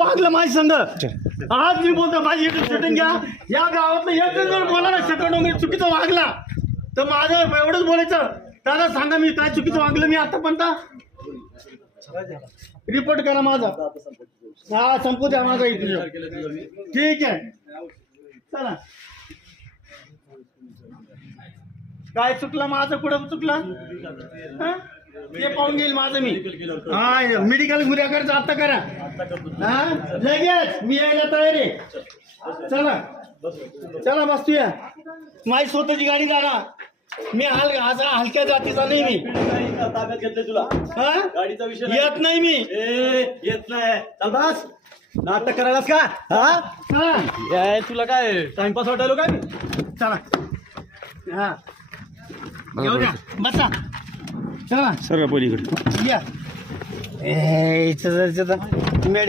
वागलं माझी संघ आज मी बोलतो माझी एक शूटिंग घ्या. या गावातलं एक जर बोला ना डोंगरी चुकीचं वागला. तर माझं एवढंच बोलायचं. दादा सांगा मी काय चुकीचं वागलं मी आतापर्यंत? रिपोर्ट करा माझा. हा संपू द्या माझा इंटरव्ह्यू ठीक आहे. चला. काय चुकलं? माझं कुठं चुकलं? ते पाहून घेईल माझं मी. हा मेडिकल गुन्हा करायचं आता करा. हा? लगेच. मी यायला तयार आहे. चला. चला बस तू या माझी स्वतःची गाडी काढा. मी हल असा हलक्या जातीचा नाही मी. ताब्यात घेतले तुला हा? गाडीचा विषय. येत नाही मी. ए येत नाही. चल बस. नाटक करायलास का? हा? तुला काय टाइमपास वाटायलो काय? चला. हा. बसा. चला. सर पलीकडे. या. ए इथं जर- मेड